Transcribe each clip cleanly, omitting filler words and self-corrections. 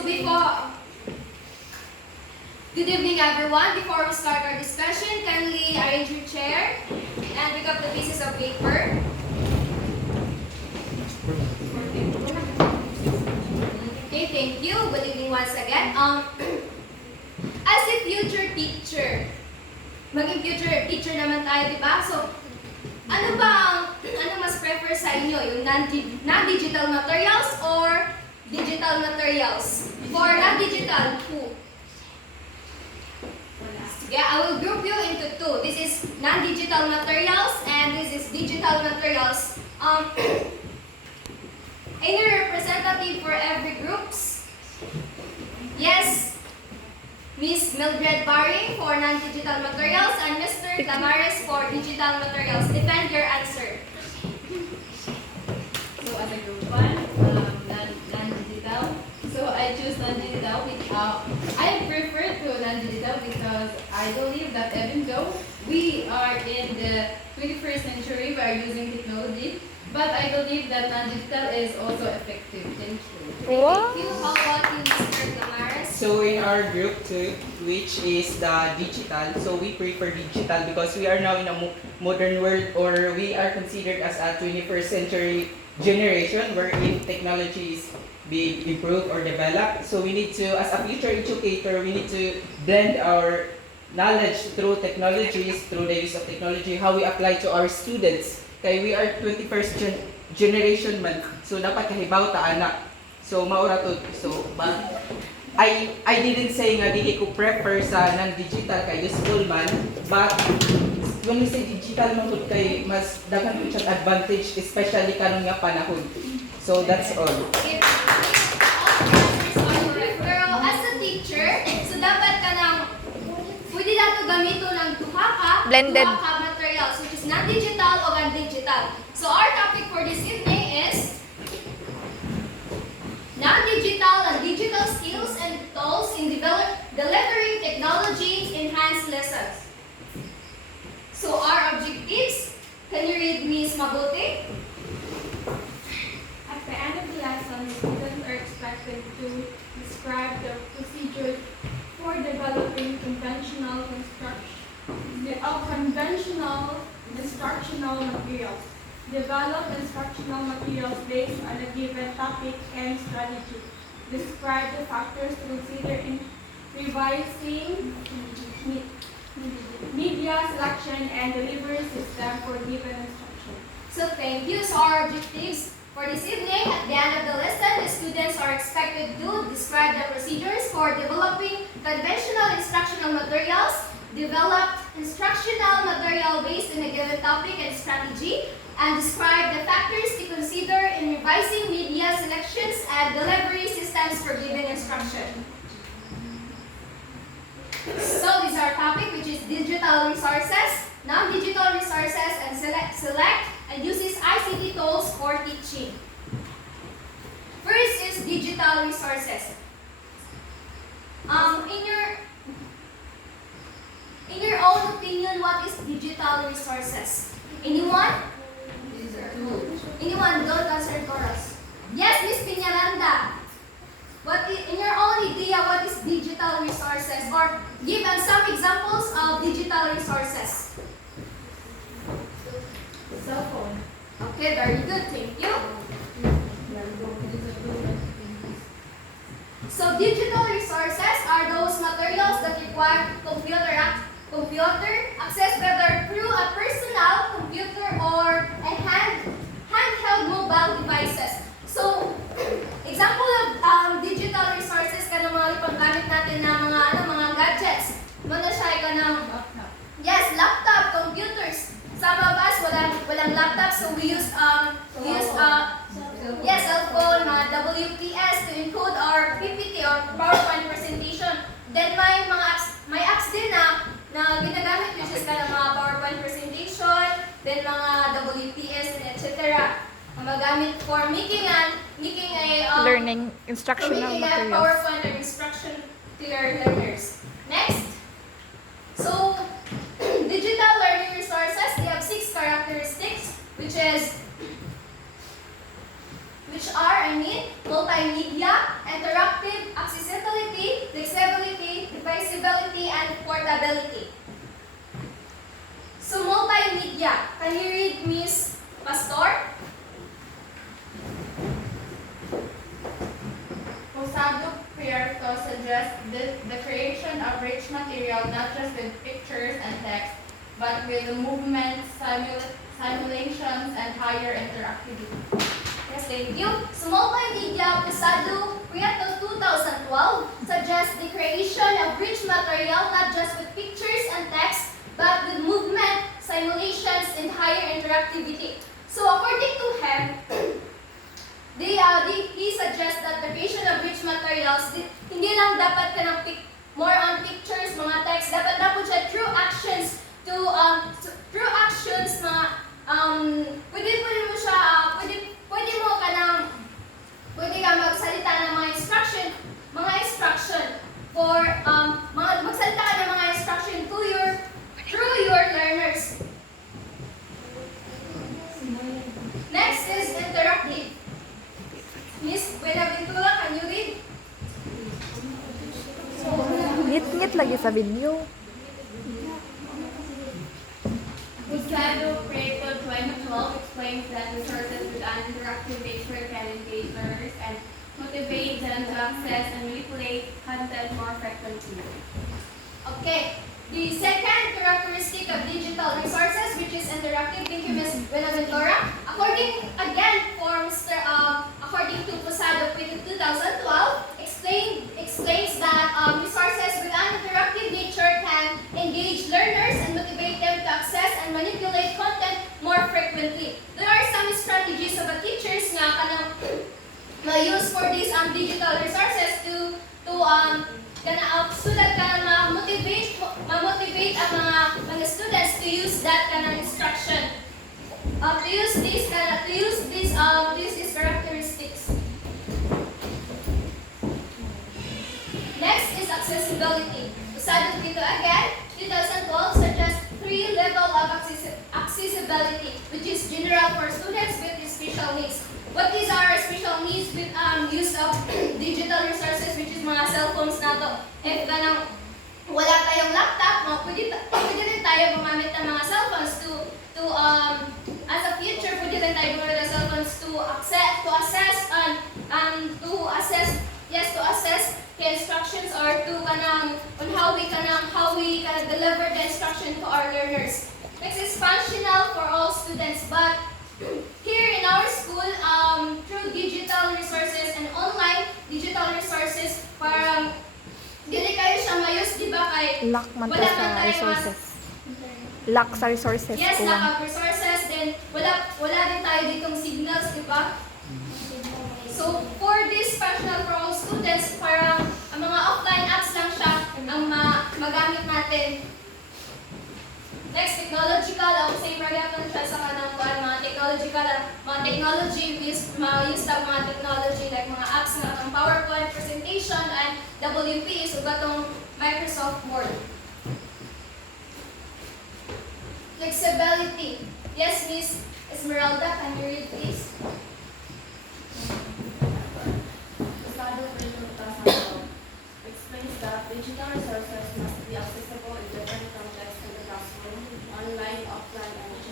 So good evening everyone. Before we start our discussion, kindly arrange your chair and pick up the pieces of paper. Okay, thank you. Good evening once again. As a future teacher, maging future teacher naman tayo, di ba? So, ano mas prefer sa inyo? Yung non-digital materials or digital materials? For non-digital, who? Yeah, I will group you into two. This is non-digital materials and this is digital materials. Any representative for every groups? Yes, Miss Mildred Baring for non-digital materials and Mr. Tamares for digital materials. Defend your answer. So as a group one, non-digital. So I choose non-digital I prefer to non-digital because I believe that even though we are in the 21st century, we are using technology, but I believe that non-digital is also effective. Thank you. Thank you. How about you, Mr. Tamares? So in our group two, which is the digital, so we prefer digital because we are now in a modern world, or we are considered as a 21st century generation wherein technology is being improved or developed. So we need to, as a future educator, we need to blend our knowledge through technologies, through the use of technology, how we apply to our students. Kaya we are 21st generation man, so dapat kahibaw ta anak. So maura to. So I didn't say nga dili ko prefer sa non-digital kay useful man, but when we say digital man pud kay mas daghan pud siya advantage, especially karon nga panahon. So that's all. Pero as a teacher, so dapat ka nang pwede na ito gamito ng duha ka materials, which is non-digital o non-digital. So our topic for this evening is non-digital and digital skills and tools in delivering technology enhanced lessons. So our objectives, can you read Ms. Mabuti? At the end of the lesson, students are expected to describe the procedures for developing conventional instructional materials. Develop instructional materials based on a given topic and strategy. Describe the factors to consider in revising media selection and delivery system for given instruction. So thank you. So our objectives for this evening, at the end of the lesson, the students are expected to describe the procedures for developing conventional instructional materials, develop instructional material based on a given topic and strategy, and describe the factors to consider in revising media selections and delivery systems for given instruction. So this is our topic, which is digital resources, non-digital resources, and select and uses ICT tools for teaching. First is digital resources. In your own opinion, what is digital resources? Anyone? Anyone? Don't answer chorus. Yes, Miss Piñaranda. In your own idea, what is digital resources? Or give us some examples of digital resources. Cell phone. Okay, very good. Thank you. So digital resources are those materials that require computer access, whether through a personal computer or a handheld mobile devices. So, example of digital resources ka ng mga panggamit natin na mga gadgets. Muna siya ka ng laptop, computers. Some of us walang laptop, so we use cell phone, WPS to encode our PPT or PowerPoint presentation. Then may apps din na ginagamit which is ng mga PowerPoint presentation, then mga WPS and etc. Magamit for making a learning instructional making a materials. PowerPoint or instruction to your learners. Next, so digital learning resources, they have 6 characteristics, which are multimedia, interactive, accessible suggest the creation of rich material, not just with pictures and text, but with the movements, simulations, and higher interactivity. Yes, thank you. Sumobay Media Pesado Prieto 2012 suggests the creation of rich material not just with pictures and text, but with movement, simulations, and higher interactivity. So according to him, he suggests that the creation of rich materials, hindi lang dapat ka ng more on pictures, mga text, dapat na po siya through actions through actions, pwede mo siya, pwede mo ka ng, pwede ka magsalita ng mga instruction for, magsalita ka ng mga instruction through your learners. Next is interactive. Miss Buenaventura, can you read? Ngit-ngit lagi sa video. Buscado Creative 2012 explains that resources with an interactive nature can engage learners and motivate them to access and manipulate content more effectively. Okay. The second characteristic of digital resources, which is interactive, thank you, Ms. Buenaventura. According to Posado 2012, explains that resources with an interactive nature can engage learners and motivate them to access and manipulate content more frequently. There are some strategies of the teachers nga kanang use for these digital resources to so that ma-motivate ang mga students to use that kanang instruction. To use these characteristics. Next is accessibility. Usado dito again, 2012 suggests 3 levels of accessibility, which is general for students with special needs. What these are special needs with use of digital resources, which is mga cellphones na to. If ganang wala tayong laptop, pwede rin tayo gumamit ng mga cellphones to as a future, pwede rin tayo gumamit ng cellphones to assess the instructions or to on how we deliver the instruction to our learners. Next is functional for all students, but here in our school, through digital resources and online digital resources, parang dili kayo siya mayus, di ba? Kay Lack man wala ta man sa tayo resources. Lack sa resources yes, ko. lack of resources, then wala din tayo ditong signals, di ba? So, for this functional for all students, parang ang mga offline apps lang siya ang magamit natin. Next, technological, same ragatan siya sa kanang mga technology, use lang mga technology like mga apps na ang PowerPoint presentation and WP, so gatong Microsoft Word. Flexibility. Yes, Miss Esmeralda, can you read please? Buscado 2012 explains that digital resources must be accessible in different contexts in the classroom, online, offline, and etc.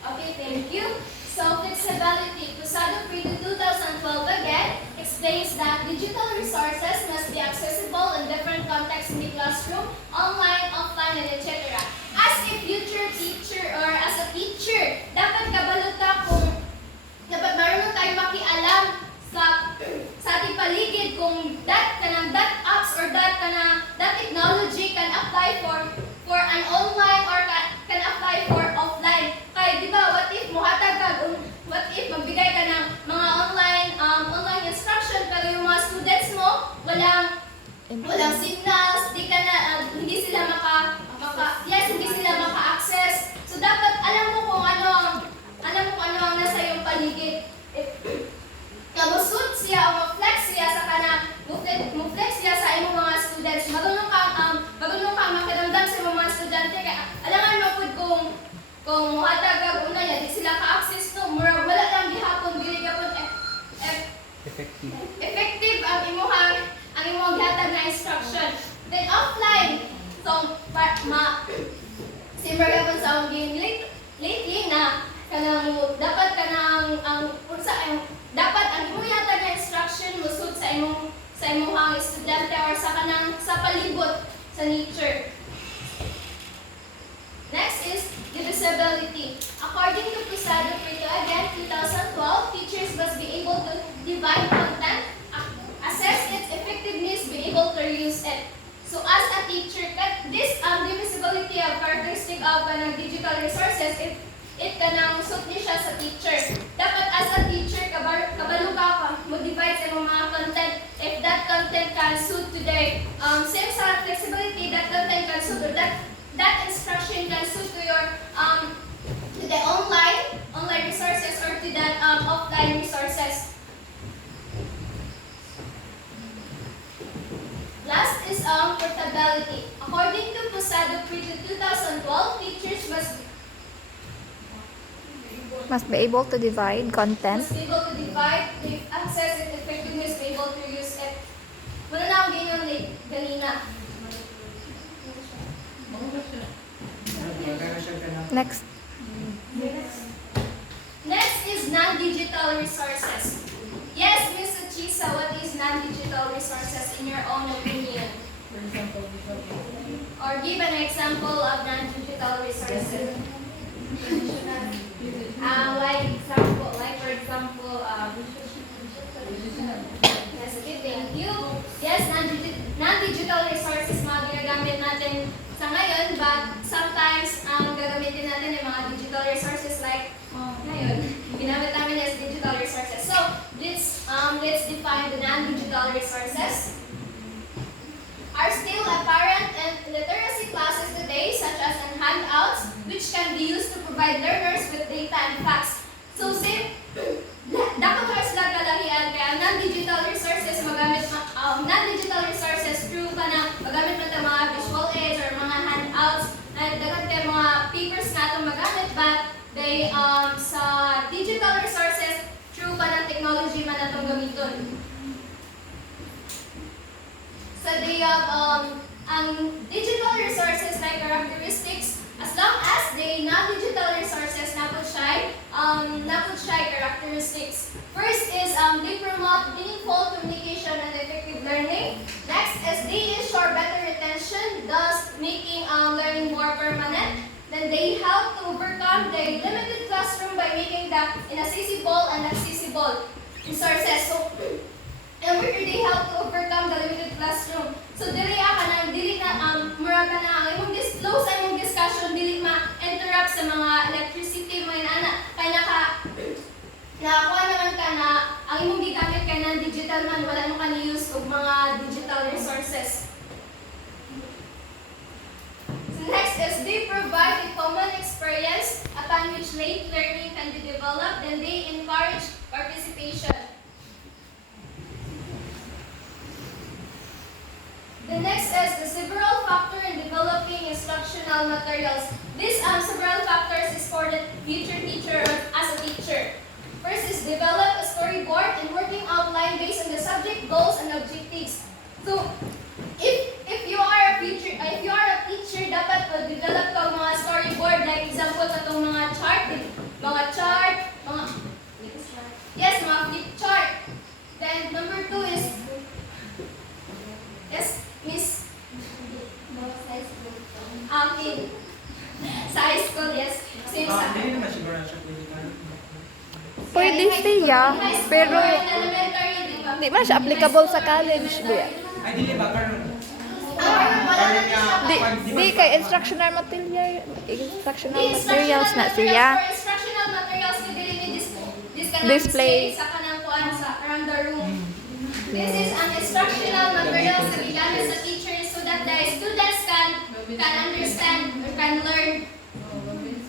Okay, thank you. So, flexibility. Posado 2012 again explains that digital resources must be accessible in different contexts in the classroom, online, offline, and etc. As a future teacher or as a teacher, dapat kabaluta kung dapat marunong tayo makialam sa ating paligid kung that apps or that technology can apply for an online or can apply for offline. Kaya di ba, what if magbigay ka ng mga online instruction pero yung mga students mo walang signals, hindi sila maka-access. So dapat alam mo kung ano ang nasa iyong paligid. Kamusot siya o mag-flex siya sa mag-flex siya sa imong mga students. Marunong ka makidamdam sa imong mga estudyante kaya alangan mo pud kung muhatag una niya di sila ka-access no, mura wala lang gihapon dili gapon effective ang imong gihatag na instruction. Then offline, so simmer gapon sa akong lately na dapat ang imong gihatag na instruction musud sa sa imuhang estudyante or sa palibot sa nature. Next is divisibility. According to Cruzado Prieto again, 2012, teachers must be able to divide content, assess its effectiveness, be able to use it. So as a teacher, this divisibility of characteristic of digital resources, it kanang suit ni siya sa teacher. Dapat as a teacher, kabalo ka mo divide sa mga content if that content can suit today. Same sa flexibility, that content can suit or that instruction can suit to your to the online resources or to that offline resources. Last is portability. According to Cruzado Prieto 2012, teachers Must be able to divide content. must be able to divide, access it, effectiveness, be able to use it. Muna na ang ganyan ganina. Next. Next is non-digital resources. Yes, Ms. Uchisa, what is non-digital resources in your own opinion? Or give an example of non-digital resources. Like for example, Yes, okay, thank you. Yes, non-digital resources mga ginagamit natin sa ngayon, but sometimes gagamitin natin yung mga digital resources like ngayon. Ginamit namin as digital resources. So, let's define the non-digital resources. Are still apparent in literacy classes today, such as in handouts, which can be used to provide learners with data and facts. So, same, dapat ka sila kalahian kaya non-digital resources non-digital resources through ka na magamit mo ito mga visual aids or mga handouts at dagat kayo mga papers na itong magamit but they sa digital resources through ka ng technology man itong gamiton. So they have ang digital resources like characteristics as long as they non-digital resources napod siya characteristics. First is they promote meaningful communication and effective learning. Next is they ensure better retention, thus making learning more permanent. Then they help to overcome the limited classroom by making the inaccessible and accessible resources. So, they help to overcome the limited classroom. So dili mura ka na ang imong disclose sa imong discussion dili ma-interrupt sa mga electricity mo ana kay nakakuha naman ka na ang imong gigamit kay na digital man wala mo ka ni-use og mga digital resources. So next is they provide a common experience upon which late learning can be developed, then they encourage participation. The next is the several factor in developing instructional materials. These several factors is for the future teacher or as a teacher. First is develop a storyboard and working outline based on the subject goals and objectives. So, if you are a teacher, dapat develop ka mga storyboard like example katong mga chart, mga flip chart. Then number 2 is yes. Miss? Okay. Sa high school, yes. Same sa... Hindi naman siguro siya pwede ka. Pwede siya, pero Elementary, di ba? di man siya applicable sa college. Ay, dili ba? Karon. Wala na siya. Di kay instructional materials na siya. For instructional materials, dili ni this kanang Display. sa kanang kuan sa around the room. This is an instructional materials na gigamit sa teachers so that the students can understand or can learn.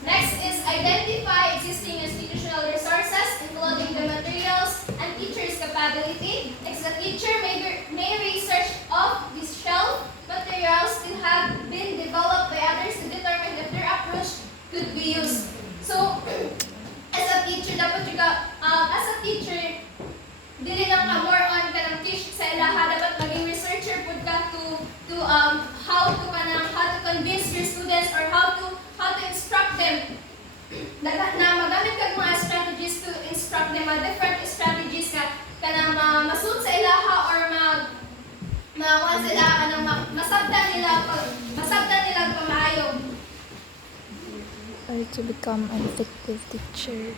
Next is identify existing institutional resources, including the materials and teachers' capability. Next, the teacher may research off these shelf materials to have been developed by others to determine if their approach could be used. So, as a teacher, dili lang ka more on ka ng teach sa ilaha, dapat maging researcher pud ka to how to convince your students or how to instruct them. Na magamit kag mga strategies to instruct them, different strategies ka na masuot sa ilaha or How to become an effective teacher.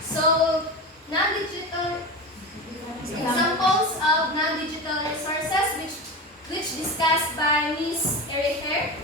So, non-digital examples of non-digital resources which discussed by Ms. Eric Herr.